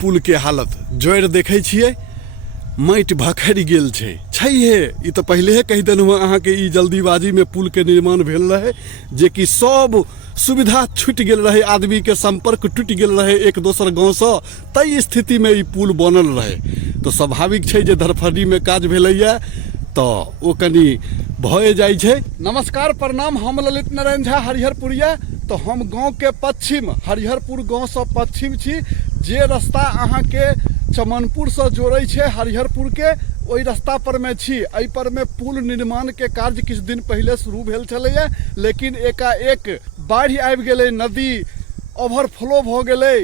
पुल के हालत जोड़ देखे छिए माटि भखरि गेल छै ई तो पहले कहि देलहुँ अहाँ के ई जल्दीबाजी में पुल के निर्माण भेल रहे जे कि सब सुविधा छूट गेल रहे, आदमी के संपर्क टूट गेल रहे एक दोसर गाँव से, तई स्थिति में ई पुल बनल रहे। तो स्वाभाविक छै जे धरफड़ी में काज भेलैया तो ओ कनी भए जाइ छै। नमस्कार प्रणाम, हम ललित नारायण झा हरिहरपुरिया। तो हम गाँव के पश्चिम हरिहरपुर गाँव से पश्चिम छी। जे रास्ता अहाँ के चमनपुर से जोड़े छे हरिहरपुर के, ओई रास्ता पर में छी। एहि पर में पुल निर्माण के कार्य किछु दिन पहले शुरू भेल छलैया, लेकिन एकाएक बाढ़ि आबि गेलै, नदी ओवरफ्लो भ गेलै,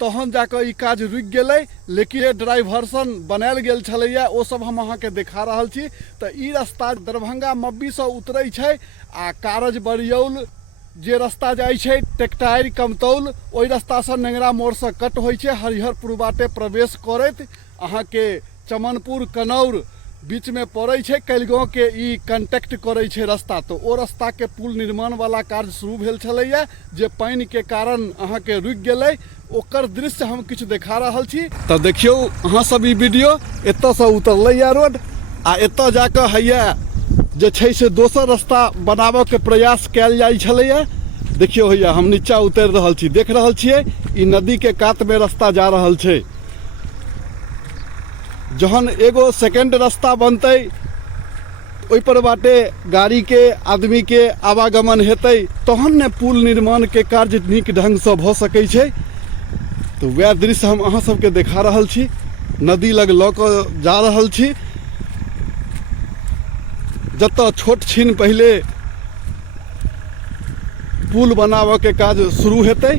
तहन जाकर ई काज रुकि गेलै। लेकिन डाइवर्सन बनायल गेल छलैया, ओ सब हम अहाँ के देखा रहल छी। तो ई रास्ता दरभंगा मब्बी से उतरै छै आ कारज बरियौल जे रास्ता जाइ छै टेक्टाइर कमतौल, ओहि रास्ता से नेंगरा मोड़ से कट होइ छै। हरिहरपुर बाटे प्रवेश करैत अहाँ के चमनपुर कनौर बीच में पड़े छै, कलिगाँव के ई कंटेक्ट करे छै रास्ता। तो ओ रास्ता के पुल निर्माण वाला कार्य शुरू भेल छलैया, जे पानी के कारण अहाँ के रुकि गेलै। ओकर दृश्य हम किछु देखा रहल छी। तो देखियो अहाँ सब ई वीडियो एतऽ से उतरलैया रोड, आ एतऽ जाकर हैया जे छै से दोसर रास्ता बनाबऽ के प्रयास कयल जाइ छलैया। देखियो हैया हम नीचा उतर रहल छी, देख रहल छियै ई नदी के कात में रास्ता जा रहल छै। जहन एगो सेकेंड रास्ता बनतै ओहि पर बाटे गाड़ी के आदमी के आवागमन हेतै, तहन ने पुल निर्माण के कार्य नीक ढंग से भ सकै छै। तो वह दृश्य हम अहाँ सबके देखा रहल छी, नदी लग लऽ कऽ जा रहल छी। जतऽ छोट छीन पहले पुल बनाबऽ के काज शुरू हेतै,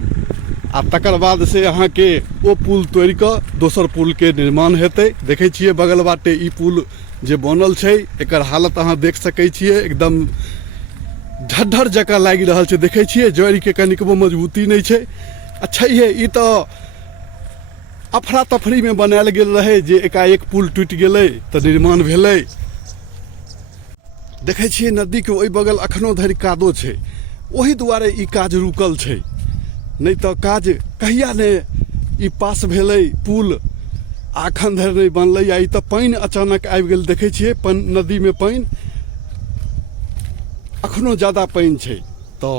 आ तकर बाद से अहाँ के ओ पुल तोड़ कऽ दोसर पुल के निर्माण हेतै। देखे छियै बगल बाटे ई पुल जे बनल छै, एकर हालत अहाँ देख सकै छियै, एकदम ढड्ढर जकाँ लागि रहल छै। देखे छियै जड़ के कनिकबो मजबूती नहीं छै। अच्छा ये ई तो अफरा तफरी में बनायल गेल रहे, जे एकाएक पुल टूटि गेलै तो निर्माण भेलै। देखे छियै नदी के ओहि बगल अखनो धरि कादो छै, ओही दुआरे ई काज रुकल छै। नहीं तो काज कहिया ने ई पास भेलै पुल, अखन धरि नहीं बनलै। ई तो पानि अचानक आबि गेल, देखे छियै नदी में पानि अखनो ज्यादा पानि छै। तो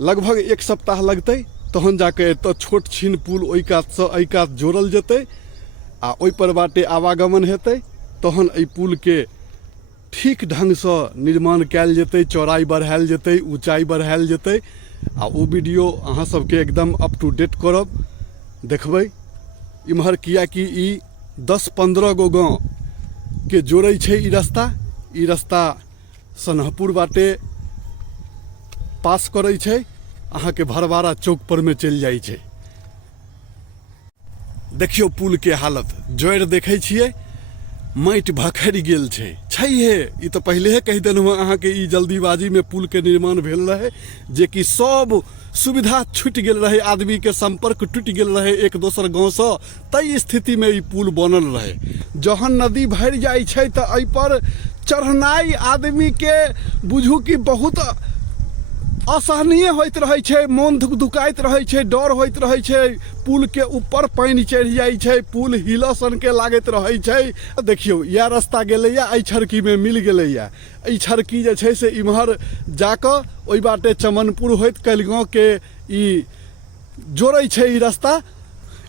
लगभग एक सप्ताह लगतै, तहन जाके एतऽ छोट छीन पुल ओहि कात से एहि कात जोड़ल जेतै, आ ओहि पर बाटे आवागमन हेतै। तहन एहि पुल के ठीक ढंग से निर्माण कयल जेतै, चौड़ाई बढ़ायल जेतै, ऊंचाई बढ़ायल जेतै। आ ओ वीडियो अहाँ सबके एकदम अप टू डेट करब, देखबै इम्हर, कियाकि ई 10-15 गो गाँव के जोड़ै छै ई रास्ता। ई रास्ता सनहपुर बाटे पास करै छै, अहाँ के भरवारा चौक पर में चलि जाइ छै। देखियो पुल के हालत जोड़ देखे छिए माटि भखरि गेल छै। ई तो पहले कहि देलहुँ अहाँ के ई जल्दीबाजी में पुल के निर्माण भेल रहे, जे कि सब सुविधा छूट गेल रहे, आदमी के संपर्क टूट गेल रहे एक दोसर गाँव से, तई स्थिति में ई पुल बनल रहे। जहन नदी भरि जाइ छै तो एहि पर चढ़नाई आदमी के बुझू कि बहुत असहनीय होइत रहे छै, मोन धुकधुकाइत रहे छै, डर होइत रहे छै। पुल के ऊपर पानी चढ़ जाइ छै, पुल हिला सन के लागैत रहे छै। देखियो यह रास्ता गेलैया, एहि छड़की में मिल गेलैया। एहि छड़की जे छै से इम्हर जाकर ओहि बाटे चमनपुर होइत कलिगाँव के ई जोड़ै छै ई रास्ता।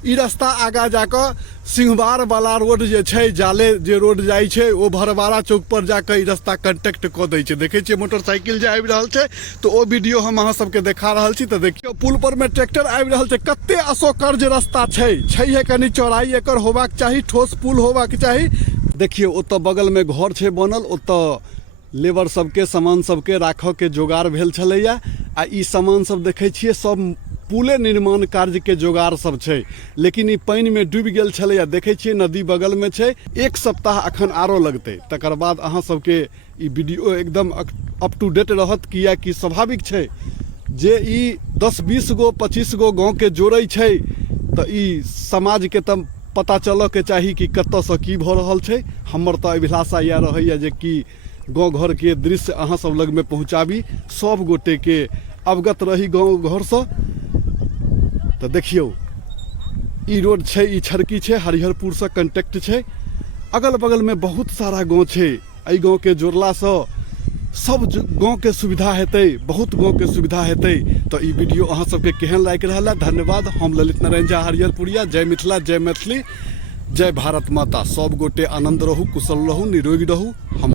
ई रास्ता आगा जाकर सिंहबार वाला रोड जे छै, जाले जे रोड जाइ छै, ओ भरवारा चौक पर जाकर ई रास्ता कंटेक्ट कऽ दै छै। देखे छियै मोटरसाइकिल जे आबि रहल छै, तो ओ वीडियो हम अहाँ सबके देखा रहल छी। तो देखियो पुल पर में ट्रैक्टर आबि रहल छै, कते अशोकर्ज रास्ता छै कनी चौड़ाई एकर होबाक चाही, ठोस पुल होबाक चाही। देखियो ओतऽ बगल में घर छै बनल, ओतऽ लेबर सबके सामान सबके राखऽ के जोगाड़ भेल छलैया। आ ई सामान सब देखे छियै सब पुले निर्माण कार्य के जोगाड़ सब छै, लेकिन ई पानी में डूबि गेल छलैया। देखे छियै नदी बगल में छै, एक सप्ताह अखन आरो लगतै, तकर बाद अहाँ सबके ई वीडियो एकदम अप टू डेट रहत। कियाकि स्वाभाविक छै जे ई 10-20 गो 25 गो गाँव के जोड़ै छै, तो ई समाज के तब पता चलऽ के चाही कि कतऽ से की भऽ रहल छै। हमर तो अभिलाषा यह रहैया जे कि गाँव घर के दृश्य अहाँ सब लग में पहुँचाबी, सब गोटे के अवगत रही गाँव घर से। तो देखियो ई रोड छै, ई छड़की छै, हरिहरपुर से कंटेक्ट छै। अगल बगल में बहुत सारा गांव छै। एहि गांव के जोड़ला से सब गांव के सुविधा हेतै, बहुत गांव के सुविधा हेतै। तो ई वीडियो अहाँ सबके केहन लागि रहल है? धन्यवाद। हम ललित नारायण झा, हरिहरपुरिया। जय मिथिला, जय मैथिली, जय भारत माता। सब गोटे आनंद रहू, कुशल रहू, निरोगी रहू। हम